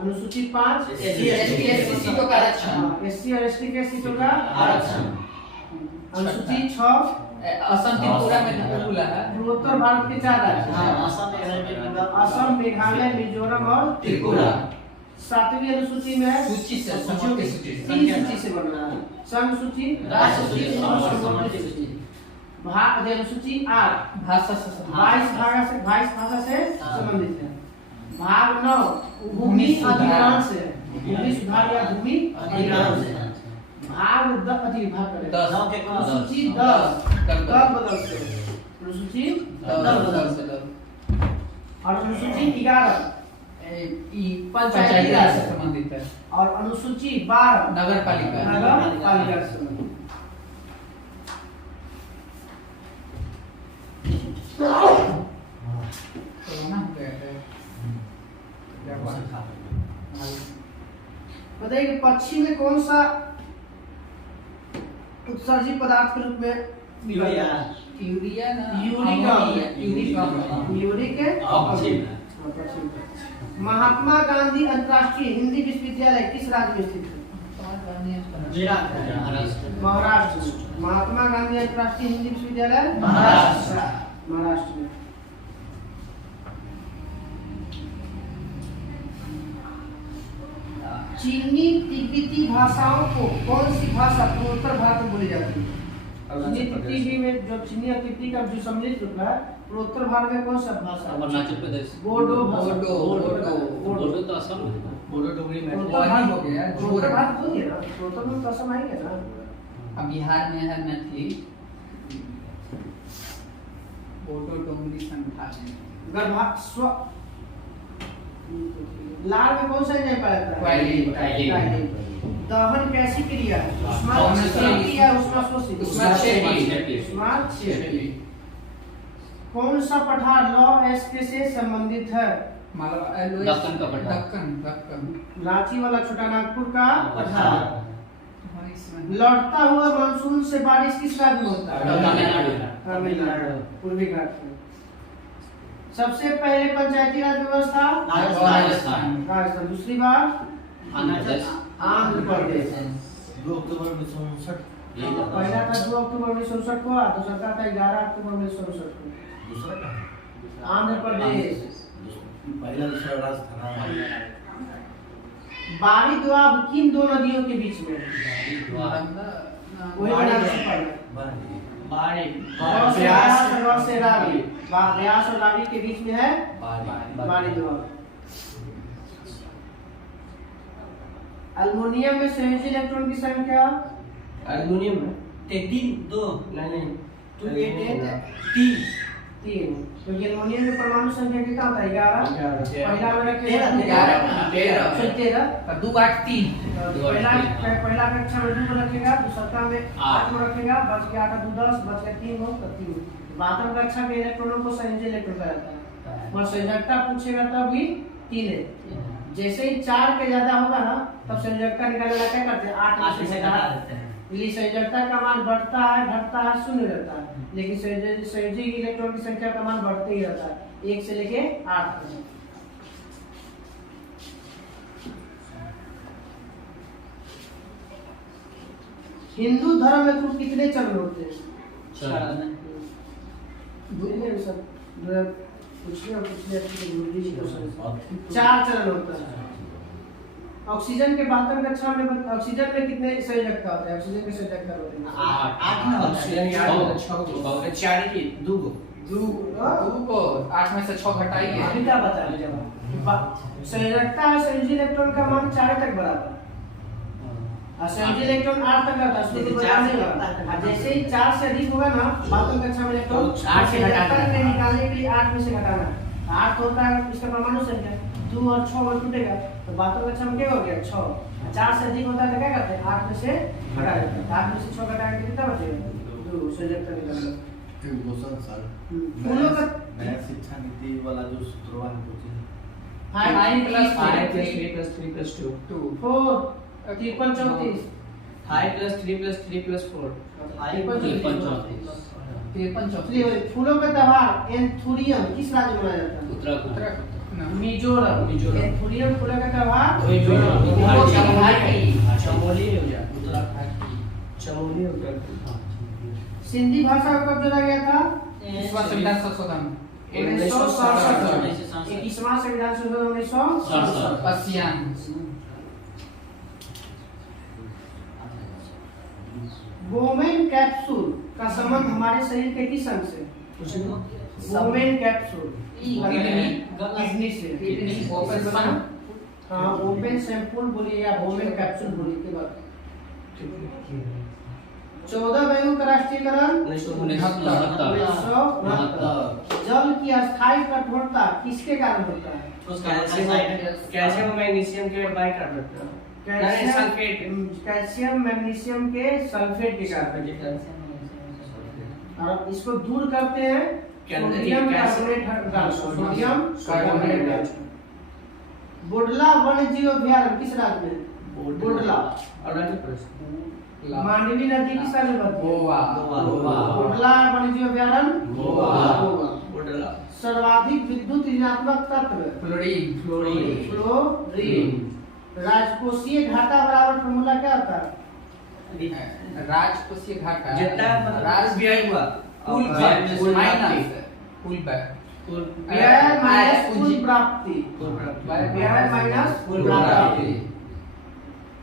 अनुसूची 5 एसटी सीटों का आरक्षण, एससी और एसटी के सीटों का आरक्षण। अनुसूची 6 असम त्रिपुरा में बोला है। पूर्वोत्तर भारत के 4 राज्य असम, मेघालय, मिजोरम और त्रिपुरा। 7वीं अनुसूची में है सूची से समवर्ती सूची 3 सूची से बन रहा है, संघ सूची, राज्य सूची और समवर्ती सूची। भाग अनुसूची 8 भाषा से 22 भाषा से संबंधित है। भाग 9 भूमि अधिग्रहण से, भूमि सुधार या भूमि अधिग्रहण से। भाग 10 अधिक भाग करें 10 अनुसूची 10 बदल से, अनुसूची 10 बदल से। और अनुसूची 11 पंचायती राज से संबंधित है। और अनुसूची 12 नगर पालिका से संबंधित। कोरोना हो गया है। बताइए कि पक्षी में कौन सा उत्सर्जित पदार्थ के रूप में यूरिया यूरिक महात्मा गांधी अंतर्राष्ट्रीय हिंदी विश्वविद्यालय किस राज्य में स्थित है? महाराष्ट्र। महात्मा गांधी अंतर्राष्ट्रीय हिंदी विश्वविद्यालय महाराष्ट्र में। चीनी तिब्बती भाषाओं को कौन सी भाषा पूर्वोत्तर भारत में बोली जाती है? चीनी तिब्बती में जो चीनी और तिब्बती का जो सम्मिलित रूप है, पूर्वोत्तर भारत में कौन सा भाषा? अरुणाचल प्रदेश। बोडो भाषा। बोडो तो असम है। बोडो डोगरी में उत्तर भारत हो गया। उत्तर भारत बोलिए ना, उत्तर में तो असम आएगा ना। अब बिहार में है मैथिली, बोडो डोंगरी संगठन। अगर लाल में कौन सा एंजाइम पाया जाता है? वायलिन। दहन कैसी क्रिया है? ऊष्माक्षेपी। ऊष्माक्षेपी। कौन सा पठार लौह अयस्क से संबंधित है? दक्कन का पठार। दक्कन। रांची वाला छोटा नागपुर का पठार। लौटता हुआ मानसून से बारिश किस राज्य में होता है? तमिलनाडु, पूर्वी घाट में। सबसे पहले पंचायती राज व्यवस्था राजस्थान। दूसरी बार आंध्र प्रदेश। 2 अक्टूबर 1959। पहला था 2 अक्टूबर 1959 को, दूसरा था 11 अक्टूबर 1959 को। दूसरा कहाँ? आंध्र प्रदेश। पहला दूसरा राजस्थान। बारी द्वाब किन दो नदियों के बीच में है? वही बना के पढ़ना। व्यास और रावी। व्यास और रावी के बीच में है बारी द्वाब। अल्युमिनियम में संयोजी इलेक्ट्रॉन की संख्या? एल्युमिनियम में 3 नहीं 3 क्योंकि एल्युमिनियम में परमाणु संख्या कितना होता है? 11। पहला में रखेगा 13। 2 8 3। पहला कक्षा में 2 रखेगा, दूसरा में 8 को रखेगा, बच गया 8 2 10, बच गया 3 हो तो 3। बातम कक्षा के इलेक्ट्रॉनों को संयोजी इलेक्ट्रॉन कहा जाता है। और संयोजकता पूछेगा तब भी 3 है। जैसे ही 4 के ज्यादा होगा ना तब संयोजकता निकालने का क्या करते हैं? 8 में से घटा देते हैं। इसलिए संयोजकता का मान बढ़ता है, घटता है, शून्य रहता है। लेकिन संयोजी इलेक्ट्रॉन की संख्या का मान बढ़ते ही रहता है, 1 से लेके 8 तक। हिंदू धर्म में कुल कितने चरण होते हैं? 4 चरण होता है। ऑक्सीजन के 72 कक्षा में ऑक्सीजन में कितने संयोजकता होता है? ऑक्सीजन के संयोजकता होते हैं 8 को 8 में से 6 घटाइए। अभी क्या बताया जब संयोजकता है, संयोजी इलेक्ट्रॉन का मान 4 तक बढ़ाता है और संयोजी इलेक्ट्रॉन 8 तक रहता है, उसको तो बढ़ा नहीं रहता। जैसे ही 4 से अधिक होगा ना 72 कक्षा में इलेक्ट्रॉन 8 से घटाना है, निकालने के लिए 8 में से घटाना है। 8 होता है इसका परमाणु संख्या, 2 और 6 में टूटेगा तो 72 कक्षा में क्या हो गया? 6। 4 से अधिक होता है तो क्या करते हैं? 8 में से घटा देते हैं। 8 में से 6 घटाएंगे कितना बचेगा? 2 संयोजकता निकालना। फूलों का नया शिक्षा नीति वाला जो सूत्रवान होती है 5 plus 5 + 3 + 3 + 2 4 53 34 5 + 3 + 3 + 4 चलिए, फूलों का त्योहार एंथुरियम किस राज्य में मनाया जाता है? उत्तराखंड। मिजोरम। एंथुरियम फूलों का त्योहार चमोली सिंधी भाषा को कब जोड़ा गया था? संविधान संशोधन 1967। 21वां संविधान संशोधन 1967। आसियान। वोमेन कैप्सूल का संबंध हमारे शरीर के किस अंग से? वोमेन कैप्सूल किडनी से। किडनी ओपन बना। हाँ, ओपन सैंपल बोलिए या वोमेन कैप्सूल बोलिए के बाद 14 बैंकों का राष्ट्रीयकरण 1969। जल की अस्थायी कठोरता किसके कारण होता है? कैल्शियम मैग्नीशियम के बाइकार्बोनेट कैल्शियम मैग्नीशियम के सल्फेट के कारण। और इसको दूर करते हैं सोडियम कार्बोनेट सोडियम कार्बोनेट। बुडला वन्यजीव अभयारण्य किस राज्य में? बुडला अरुणाचल प्रदेश। मांडवी नदी किस राज्य में? गोवा। बुडला वन्यजीव अभयारण्य गोवा। बुडला। सर्वाधिक विद्युत ऋणात्मक तत्व फ्लोरीन। राजकोषीय घाटा बराबर फॉर्मूला क्या होता है? राजकोषीय घाटा जितना राज व्यय हुआ कुल माइनस कुल व्यय माइनस कुल प्राप्ति। व्यय माइनस कुल प्राप्ति।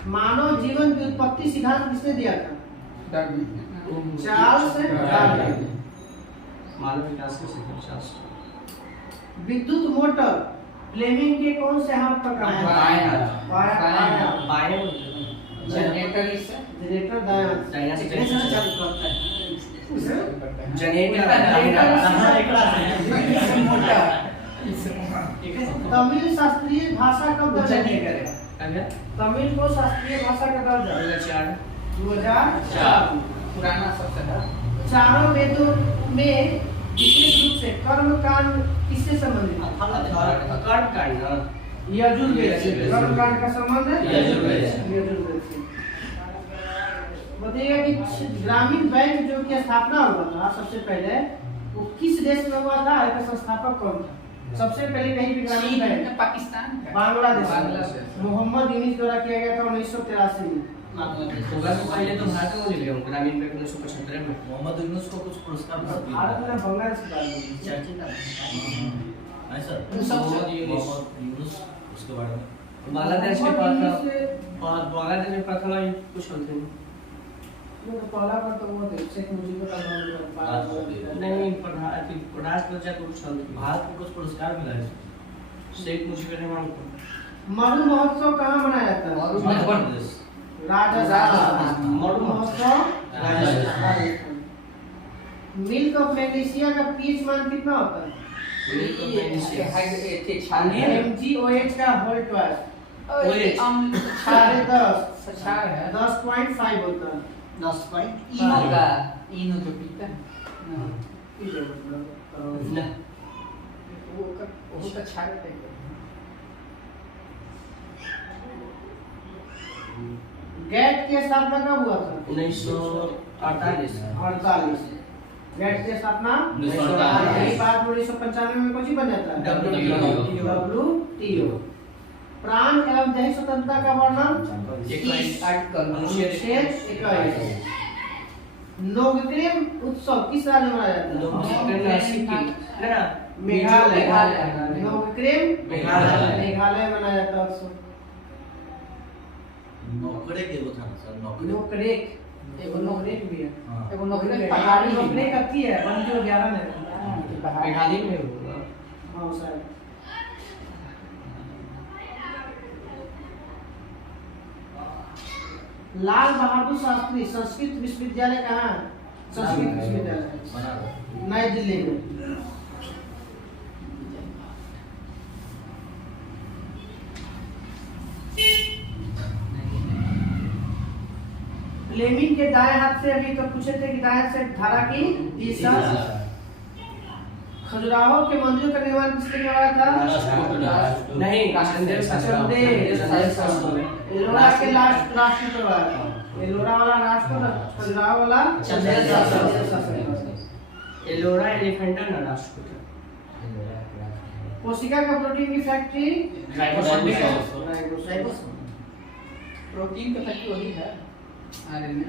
मानव जीवन की उत्पत्ति सिद्धांत किसने दिया था? Charles Darwin. मानव विकास के सिद्धांत। विद्युत मोटर फ्लेमिंग के कौन से हाथ पर काम करता है? बाएं जनरेटर जनरेटर दायां। जनरेटर तमिल शास्त्रीय भाषा कब दर्ज नहीं किया करेगा गया? तमिल को शास्त्रीय भाषा का दर्जा 2004। पुराना शब्द है। चारों वेदों में विशेष रूप से कर्म कांड किससे संबंधित है? यजुर्वेद से। कर्म कांड का संबंध है यजुर्वेद से। बताइएगा कि ग्रामीण बैंक जो की स्थापना हुआ था सबसे पहले, वो किस देश में हुआ था? इसका संस्थापक कौन था? सबसे पहले कहीं भी ग्रामीण बैंक पाकिस्तान का। बांग्लादेश बांग्लादेश। मोहम्मद यूनिस द्वारा किया गया था 1983 में। होगा तो पहले तो भारत में ले लिया ग्रामीण बैंक 1975 में। मोहम्मद यूनुस को कुछ पुरस्कार भारत में बांग्लादेश के बारे में चर्चित है सर। मोहम्मद यूनुस। यूनुस उसके बारे में बांग्लादेश के मोहम्मद यूनुस बांग्लादेश में प्रथम आई कुछ होते हैं पहला बार तो वो थे शेख मुजीबुर रहमान। नहीं राष्ट्रपति को कुछ होते भारत को कुछ पुरस्कार मिला है। शेख मुजीबुर रहमान को मरु महोत्सव कहाँ मनाया जाता है? Madhya Pradesh Rajasthan. Maru Mahotsav Rajasthan. Milk of magnesia का पीएच मान कितना होता है? MgOH का होल ट्वाइस 10.5 होता है। 10.5 इनो जो पीता है ना वो का छाड़ टाइप गैट की स्थापना कब हुआ था? 1948 गैट की स्थापना 1948। यही बात 1995 में कुछ ही बन जाता है WTO। प्राण एवं देह स्वतंत्रता का वर्णन अनुच्छेद 21। नोगक्रेम उत्सव किस राज्य में मनाया जाता है? मेघालय। नोगक्रेम मेघालय मनाया जाता है उत्सव। नौकरे के वो था ना सर नौकरे नोकरेक एगो नोकरेक भी है। हाँ। एगो नौकरी पहाड़ी नोकरेक अच्छी है 111 में। मेघालय में होगा हाँ सर। लाल बहादुर शास्त्री संस्कृत विश्वविद्यालय कहाँ है? संस्कृत विश्वविद्यालय बनारस नई दिल्ली में। फ्लेमिंग के दाएं हाथ से अभी तो पूछे थे कि दाएं हाथ से धारा की दिशा। खजुराहो के मंदिरों का निर्माण किसने करवाया था? नहीं एलोरा के लास्ट राष्ट्र करवाया था। एलोरा वाला राष्ट्र खजुराहो वाला एलोरा एलिफेंटा ना राष्ट्रपति कोशिका का प्रोटीन की फैक्ट्री प्रोटीन का फैक्ट्री वही है आरएनए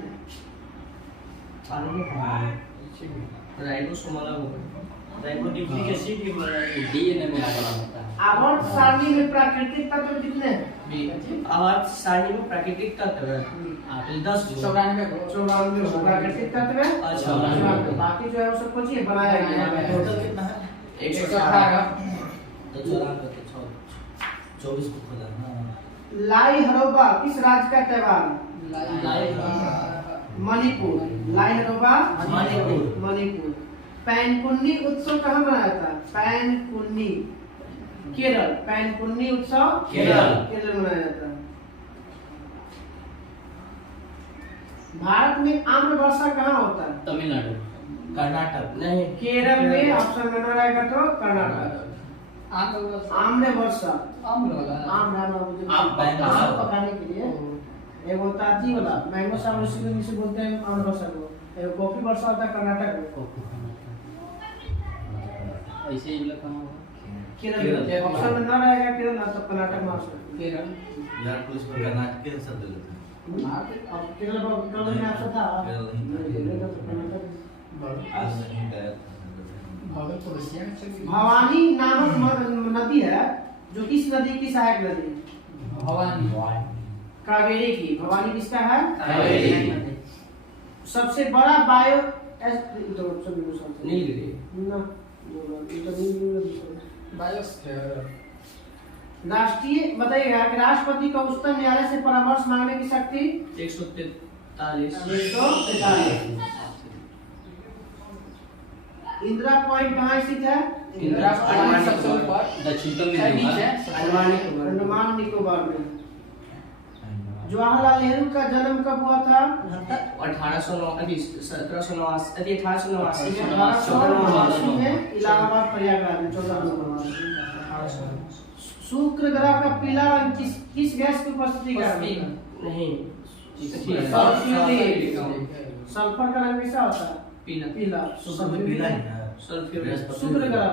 राइबोसोमल होगा राइबोन्यूक्लिक एसिड की डीएनए में आता है। आवर्त सारणी में प्राकृतिक तत्व कितने हैं? आवर्त सारणी में प्राकृतिक तत्व है 10 94 को 94 प्राकृतिक तत्व है। अच्छा। बाकी जो है वो सब कुछ ही बनाया गया है। टोटल कितना है? 118 तो 24 को खोला हाँ। लाई हरोबा किस राज्य का त्योहार? मणिपुर। लाई हरोबा मणिपुर। पैनकुन्नी उत्सव कहाँ मनाया था? पैनकुन्नी केरल। पैनकुन्नी उत्सव केरल मनाया जाता है। भारत में आम्र वर्षा कहाँ होता है? तमिलनाडु कर्नाटक नहीं केरल में ऑप्शन में न रहेगा तो कर्नाटक। आम्र वर्षा आम्र पकाने के लिए एक होता है वाला मैंगो सावर इसे बोलते हैं आम्र वर्षा को। एक कॉफी वर्षा होता है कर्नाटक में। ऐसे ही लिखा होगा केरल ऑप्शन में न रहेगा केरल ना तो कर्नाटक में ऑप्शन केरल यार पुलिस पर कर्नाटक के शब्द लेते हैं अब केरल में ऑप्शन था केरल नहीं था। आज नहीं गया था। भागलपुर एशिया में चल गई। भवानी नामक नदी है जो किस नदी की सहायक नदी है? भवानी कावेरी की। भवानी किसका है? कावेरी। सबसे बड़ा बायो नीलगिरी बायोस्फीयर राष्ट्रीय बताइएगा कि राष्ट्रपति को उच्चतम न्यायालय से परामर्श मांगने की शक्ति 143 इंदिरा पॉइंट कहाँ स्थित है? इंदिरा पॉइंट सबसे ऊपर दक्षिणतम नीचे अंडमान निकोबार में। जवाहरलाल नेहरू का जन्म कब हुआ था? 1889 में इलाहाबाद प्रयागराज में 14 शुक्र ग्रह का पीला रंग किस गैस की उपस्थिति का है? नहीं सल्फर का रंग कैसा होता है? पीला। शुक्र पीला है ना, शुक्र ग्रह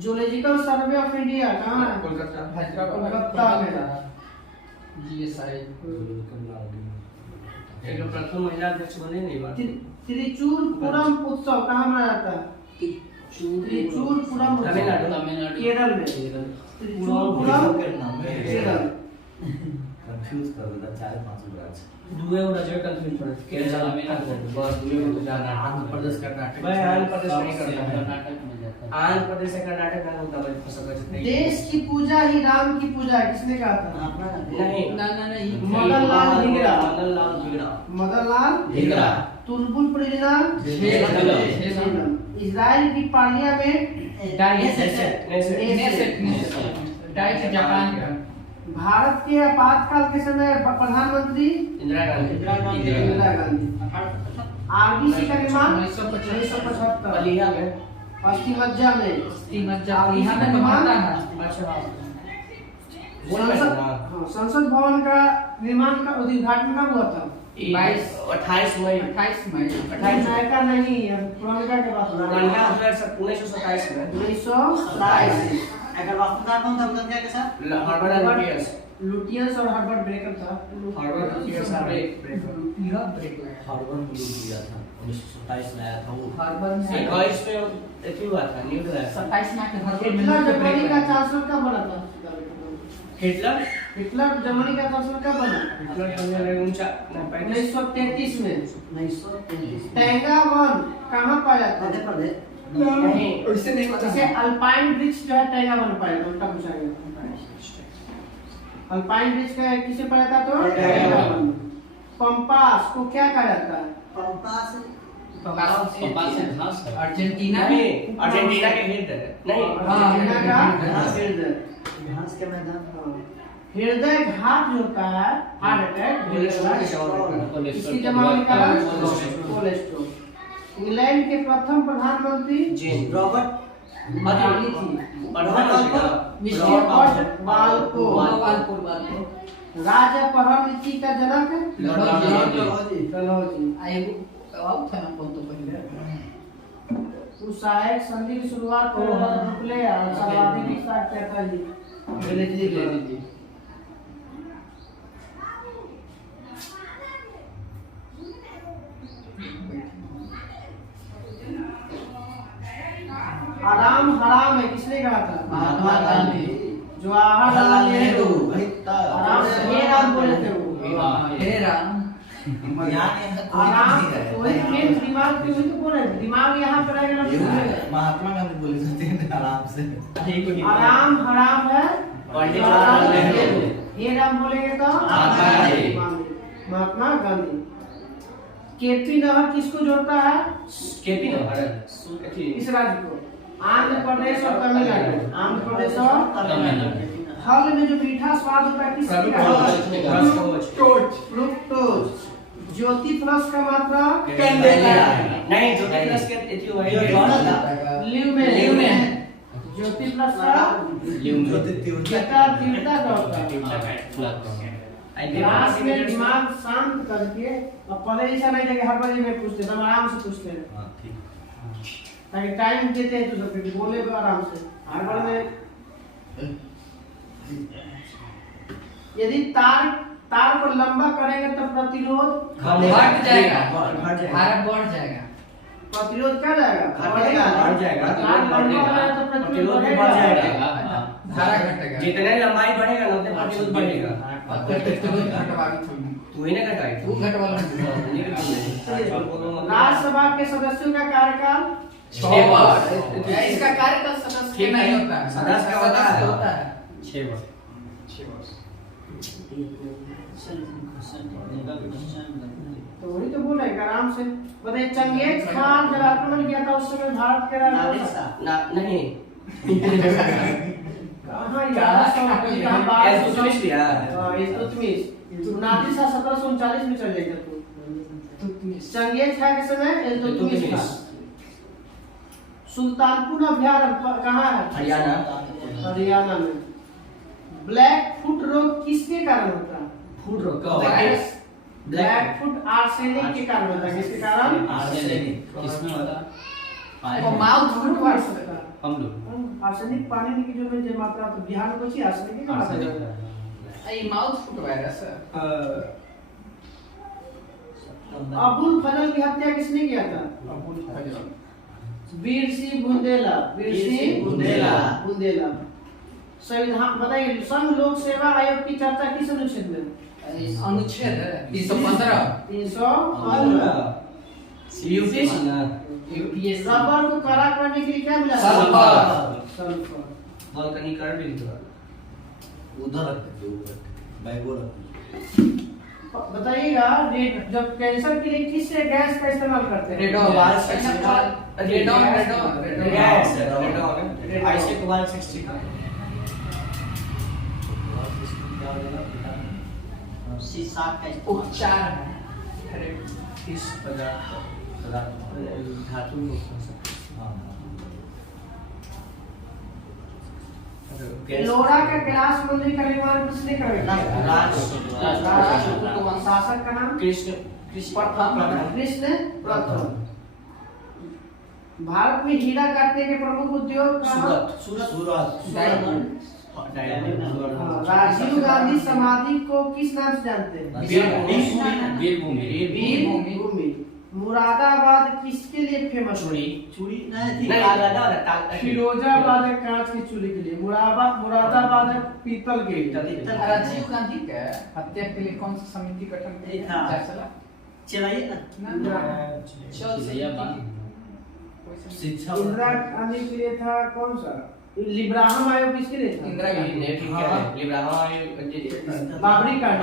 जूलॉजिकल सर्वे ऑफ इंडिया कहाँ है? कोलकाता में। जीएसआई प्रथम महिला अध्यक्ष बने नहीं बात। त्रिचूरपुरम उत्सव कहाँ मनाया जाता है? त्रिचूरपुरम उत्सव तमिलनाडु। केरल में। त्रिचूरपुरम केरल। कंफ्यूज कर देता 4-5 राज्य। दुए और राज्य कंफ्यूज कर केरल तमिलनाडु बस दुए में तो कर्नाटक प्रदेश कर्नाटक भाई आंध्र प्रदेश नहीं करता है। कर्नाटक में जाता है। आंध्र प्रदेश से कर्नाटक का होता है फंसा करते हैं। देश की पूजा ही राम की पूजा है, किसने कहा था? नहीं मदन लाल धिंगरा। मदन लाल धिंगरा। तुलबुल परियोजना इजराइल की पार्लियामेंट जापान का। भारत के आपातकाल के समय प्रधानमंत्री इंदिरा गांधी। इंदिरा गांधी। आरबीसी का निर्माण 1975 बलिया में अस्थिमज्जा में। यहाँ में बनता है। संसद भवन का निर्माण का उद्घाटन कब हुआ था? 28 मई 28 मई 28 मई का नहीं, पुरानका के बात 1927 में 1927 अगर वास्तुकार कौन था उनका क्या के साथ? लुटियंस और हर्बर्ट ब्रेकर था। हार्वर्ड में लोग दिया था 1927 में आया था वो। हार्बर में 21 में एथी हुआ था न्यू हुआ था। 27 में आके हार्बर में हिटलर जर्मनी का चांसलर कब बना था? हिटलर हिटलर जर्मनी का चांसलर कब बना? 1933 में। 1933 टैंगा वन कहाँ पाया जाता है? नहीं उससे नहीं पता जैसे अल्पाइन वृक्ष जो है टैंगा वन पाया जाता है, उल्टा पूछा गया। अल्पाइन वृक्ष का किसे पाया जाता तो? टैंगा वन। पंपास को क्या कहा जाता है? कपास से घास है। अर्जेंटीना नहीं अर्जेंटीना के हृदय नहीं अर्जेंटीना का हृदय। घास के मैदान। हृदय घात जो होता है, हार्ट अटैक, इसकी जमा निकाला कोलेस्ट्रॉल। इंग्लैंड के प्रथम प्रधानमंत्री रॉबर्ट बाल्फोर। राजा पहल नीति का जनक डलहौजी। सहायक संधि की शुरुआत रुपले और सर्वाधिक विस्तार कहता जी आराम हराम है, किसने कहा था? महात्मा गांधी। जवाहरलाल नेहरू। आराम हे राम बोले थे वो। हे राम आराम वही मेन दिमाग पे वही तो बोले, दिमाग यहाँ पर रहेगा ना। महात्मा गांधी बोले थे आराम से। आराम हराम है जवाहरलाल नेहरू। हे राम बोलेंगे तो महात्मा गांधी। केपी नहर किसको जोड़ता है? केपी नहर इस राज्य को आंध्र प्रदेश और तमिलनाडु। आंध्र प्रदेश और तमिलनाडु। फल में जो मीठा स्वाद होता है किसका? फ्रुक्टोज। ज्योति प्लस का मात्रा नहीं ज्योति प्लस के एथी हुआ है ल्यू में ज्योति प्लस का तीव्रता का होता है। क्लास में दिमाग शांत करके और पहले ऐसा नहीं कि हर बार में पूछते हैं, आराम से पूछते हैं ताकि टाइम देते हैं तो सब बोले आराम से। हर बार में यदि तार को लंबा करेंगे तो प्रतिरोध बढ़ जाएगा। प्रतिरोध क्या जाएगा? बढ़ जाएगा। तार लंबा होगा तो प्रतिरोध बढ़ जाएगा। धारा घटेगा। जितने लंबाई बढ़ेगा ना उतने प्रतिरोध बढ़ेगा। तू ही ना घटाई तू घटवा राज्यसभा के सदस्यों का कार्यकाल 6 वर्ष। इसका कार्यकाल सदस्य नहीं होता है, सदस्य का होता है 6 वर्ष। तो वही तो बोल रहे हैं आराम से बताइए। चंगेज खान जब आक्रमण किया था उस समय भारत के राजा नहीं कहाँ यार कहाँ बात इल्तुतमिश लिया इल्तुतमिश नादिर शाह 1739 में चल गए थे। चंगेज खान के समय इल्तुतमिश था। सुल्तानपुर अभयारण्य कहाँ है? हरियाणा में। ब्लैक फुट रोग किसके कारण होता है? फूड रोग का वायरस ब्लैक फुट आर्सेनिक के कारण होता है। किसके कारण? आर्सेनिक किसमें होता है? वो माउथ फुट वायरस होता है। हम लोग आर्सेनिक पानी की जो में मात्रा तो बिहार में कुछ आर्सेनिक की मात्रा है। ये माउथ फुट वायरस है। अबुल फजल की हत्या किसने किया था? अबुल फजल वीर सिंह बुंदेला। वीर सिंह बुंदेला। बुंदेला। संविधान बताइए संघ लोक सेवा आयोग की चर्चा किस अनुच्छेद में? अनुच्छेद 315 315 रबर को कड़ा करने के लिए क्या मिला? सल्फर। वल्कनीकरण भी हुआ। उधर रखते थे ऊपर बैगो रखते। बताइएगा जब कैंसर के लिए किस गैस का इस्तेमाल करते हैं? रेडॉन ऐसे कुमार 60 का उपचार है। इस पदार्थ धातु लोरा का कैलाश मंदिर का निर्माण किसने करवाया? शासक का नाम? कृष्ण कृष्ण प्रथम। भारत में हीरा काटने के प्रमुख उद्योग कहाँ? सूरत राजीव गांधी समाधि को किस नाम से जानते हैं? वीरभूमि। मुरादाबाद किसके लिए फेमस है? फिरोजाबाद है कांच की चूल्हे के लिए। मुरादाबाद है पीतल के लिए। राजीव गांधी के हत्या के लिए कौन सा समिति गठन किया था? चलाइए ना शिक्षा इंदिरा गांधी के लिए था कौन सा? लिब्राहम आयोग किसके लिए था? इंदिरा गांधी ने ठीक है बाबरी कांड।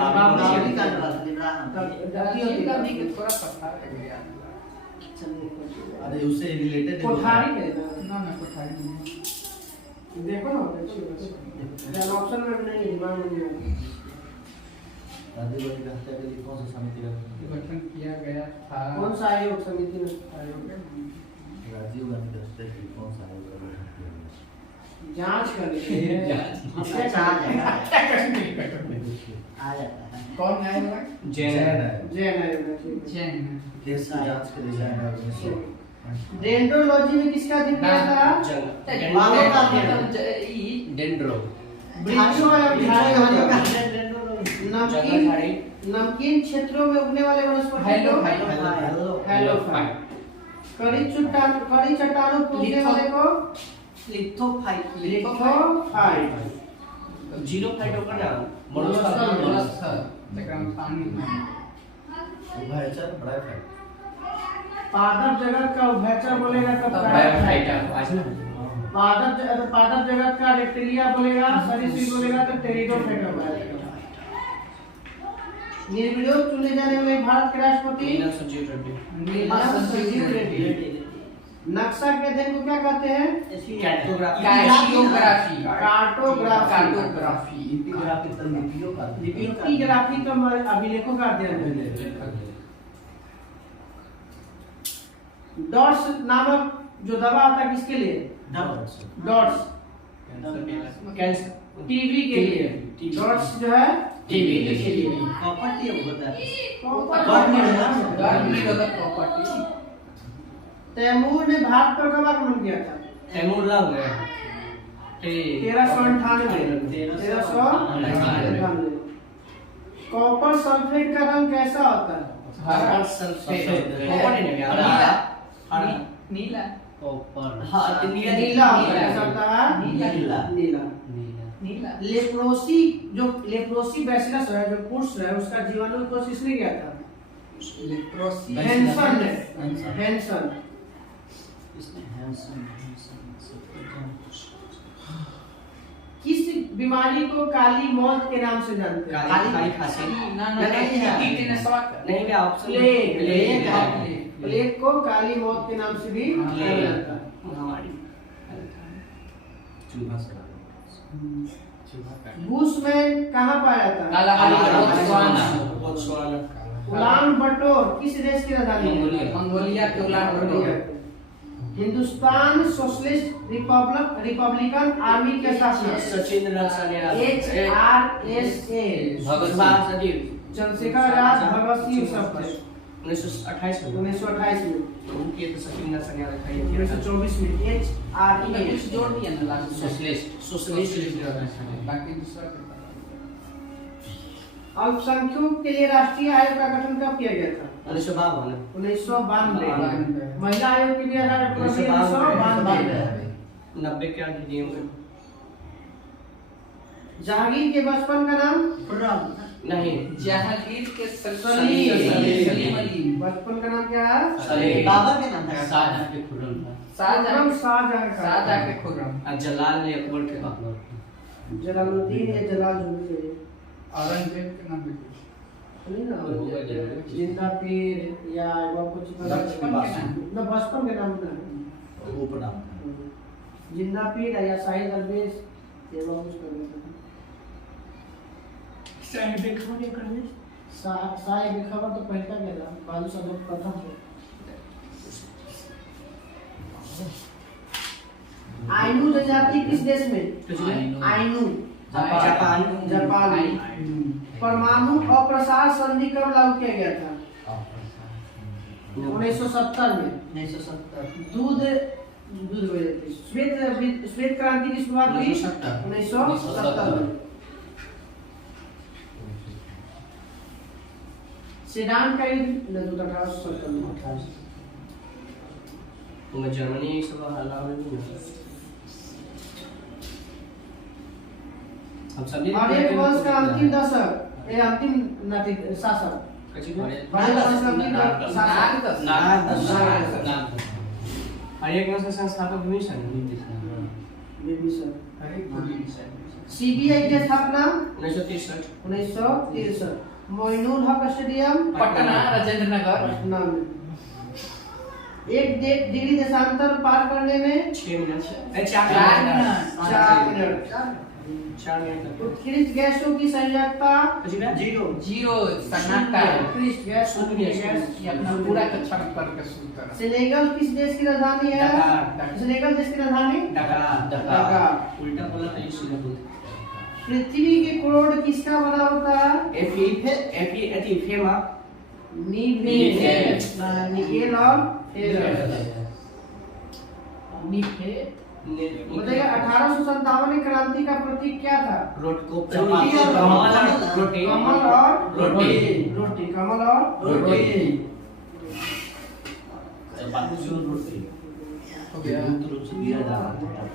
राजीव गांधी के थोड़ा पत्थर लग गया। अरे उससे रिलेटेड कोठारी के ना मैं कोठारी नहीं। देखो ना ऑप्शन में भी नहीं दिमाग में नहीं। राजीव गांधी की हत्या के लिए कौन सा समिति गठन किया गया था? कौन सा आयोग समिति में? आयोग है। राजीव गांधी की हत्या के लिए कौन सा आयोग का गठन किया गया? जांच करनी कौन आएगा? जैन आयोग। जैन केस की जांच के लिए जैन आयोग ने डेंड्रोलॉजी में किसका अध्ययन किया था? डेंड्रो वृक्षों नमकीन क्षेत्रों में उगने वाले वनस्पति को हेलोफाइट। कड़ी चट्टानों पर उगने वाले को लिथोफाइट। जीरो फाइट होगा ना उभयचर बड़ा फाइट। पादप जगत का उभयचर बोलेगा तब पादप जगत का रेप्टिलिया बोलेगा, सरीसृप बोलेगा तो टेरिडोफाइटा बोलेगा। निर्विरोध चुने जाने वाले भारत के राष्ट्रपति संजीव रेड्डी। नक्शा के अध्ययन को क्या कहते हैं? कार्टोग्राफी। लिपियोग्राफी तो अभिलेखों का अध्ययन है। डॉट्स नामक जो दवा आता है किसके लिए? डॉट्स टीबी के लिए। डॉट्स जो है टीबी के लिए। तैमूर ने भारत पर कब आक्रमण किया था? 1398। कॉपर सल्फेट का रंग कैसा होता है? नीला। नीला। लेप्रोसी बैसिलस है जो पुरुष है उसका जीवाणु को किसने किया था? हैंसन। किस बीमारी को काली मौत के नाम से जानते हैं? काली खांसी ना नहीं, नहीं मैं ऑप्शन प्लेग को काली मौत के नाम से भी जाना जाता है। बुशमैन कहाँ पाया जाता है? उलान बटोर किस देश की राजधानी है? मंगोलिया के उलान बटोर। हिंदुस्तान सोशलिस्ट रिपब्लिकन आर्मी के शासक सचिन HRSA चंद्रशेखर आजाद, भगत सिंह सब थे 1928 में 1928 में। उनकी तो सचिन रखा है 1924 में कुछ HRSA जोड़ दिया ना लास्ट सोशलिस्ट बाकी दूसरा अल्पसंख्यकों के लिए राष्ट्रीय आयोग का गठन कब किया गया था? 1992। महिला आयोग के लिए 1992। 90 के अधिनियम में जहांगीर के बचपन का नाम? नहीं जहांगीर के सलीम अली। बचपन का नाम क्या है? सलीम। बाबा के नाम था शाहजहां के खुर्रम था। शाहजहां के खुर्रम। जलाल ने अकबर के जलालुद्दीन या जलालुद्दीन औरंगजेब के नाम भी नहीं ना, जिंदा पीर या वो कुछ बचपन के नाम। ना बचपन के नाम ना वो प्रणाम था। जिंदा पीर या शाहिद अलवेज ये वो कुछ कर देता था। साहिब खबर ये कर दे साहिब खबर तो पहले का गया बालू सब प्रथम थे। आइनू जनजाति किस देश में? Ainu Japan. परमाणु अप्रसार संधि कब लागू किया गया था? 1970 में। 1970 दूध श्वेत क्रांति की शुरुआत हुई 1970 में। सेडान का युद्ध 1870 में। तो जर्मनी सब हला में हम सभी आर्य वंश का अंतिम दशक ये अंतिम शासक आर्य वंश का अंतिम शासक आर्य वंश का संस्थापक विभीषण। सीबीआई की स्थापना 1963 मोइनुल हक स्टेडियम पटना राजेंद्र नगर। पटना में। एक डिग्री देशांतर पार करने में 6 मिनट 4 मिनट। 4 मिनट उत्कृष्ट गैसों की संयोजकता 0 सन्नाटा। उत्कृष्ट गैस शून्य ये अपना पूरा कक्षा में करके शुरू करा। सेनेगल किस देश की राजधानी है? ढाका। सेनेगल देश की राजधानी ढाका। उल्टा बोला तो इसलिए बोलते पृथ्वी के कोण किसका बना होता है? फेमा निकेल और बताइए 1857 में क्रांति का प्रतीक क्या था? रोटी कमल और रोटी। कमल और रोटी। बाकी जो रोटी हो गया। दिया जा रहा है।